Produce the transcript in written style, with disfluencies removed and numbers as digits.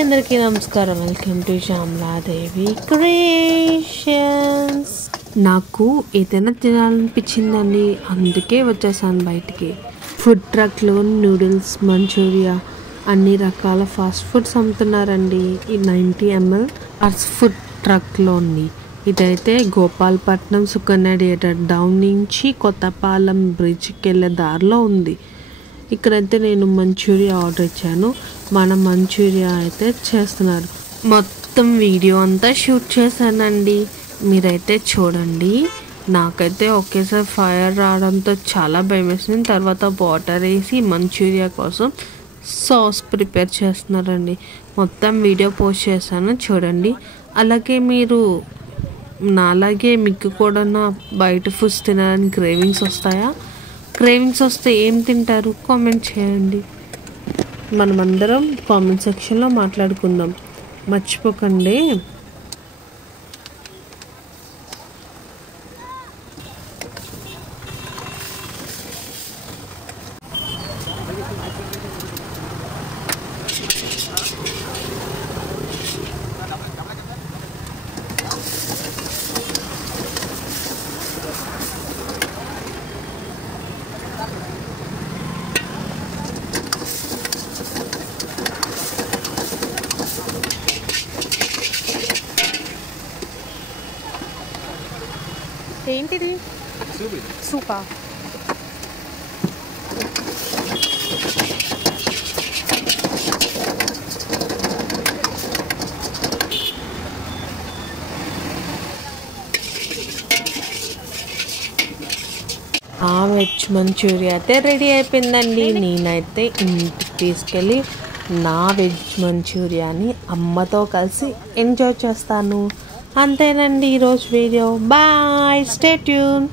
అందరికీ నమస్కారం. Welcome to Shyamala Devi creations. నాకు ఏదైనా తినాలనిపించిందండి, అందుకే వచ్చేసాను బయటికి. ఫుడ్ ట్రక్లో నూడిల్స్, మంచూరియా, అన్ని రకాల ఫాస్ట్ ఫుడ్స్ అమ్ముతున్నారండి. ఈ 90 ml ఫుడ్ ట్రక్లో ఉంది. ఇదైతే గోపాలపట్నం సుకన్య థియేటర్ డౌన్ నుంచి కొత్తపాలెం బ్రిడ్జ్కి వెళ్ళే దారిలో ఉంది. ఇక్కడైతే నేను మంచూరియా ఆర్డర్ ఇచ్చాను. మన మంచూరియా అయితే చేస్తున్నారు. మొత్తం వీడియో అంతా షూట్ చేశానండి, మీరైతే చూడండి. నాకైతే ఒకేసారి ఫైర్ రావడంతో చాలా భయం వేసింది. తర్వాత వాటర్ వేసి మంచూరియా కోసం సాస్ ప్రిపేర్ చేస్తున్నారండి. మొత్తం వీడియో పోస్ట్ చేశాను, చూడండి. అలాగే మీరు నాలాగే మీకు కూడా బయట ఫుడ్స్ తినాలని క్రేవింగ్స్ వస్తాయా? క్రేవింగ్స్ వస్తే ఏం తింటారు? కామెంట్ చేయండి. మనమందరం కామెంట్ సెక్షన్లో మాట్లాడుకుందాం. మర్చిపోకండి. ఏంటిది? సూపా? వెజ్ మంచూరియా అయితే రెడీ అయిపోయిందండి. నేనైతే ఇంటికి తీసుకెళ్ళి నా వెజ్ మంచూరియాని అమ్మతో కలిసి ఎంజాయ్ చేస్తాను. అంతేనండి ఈరోజు వీడియో. Bye, stay tune.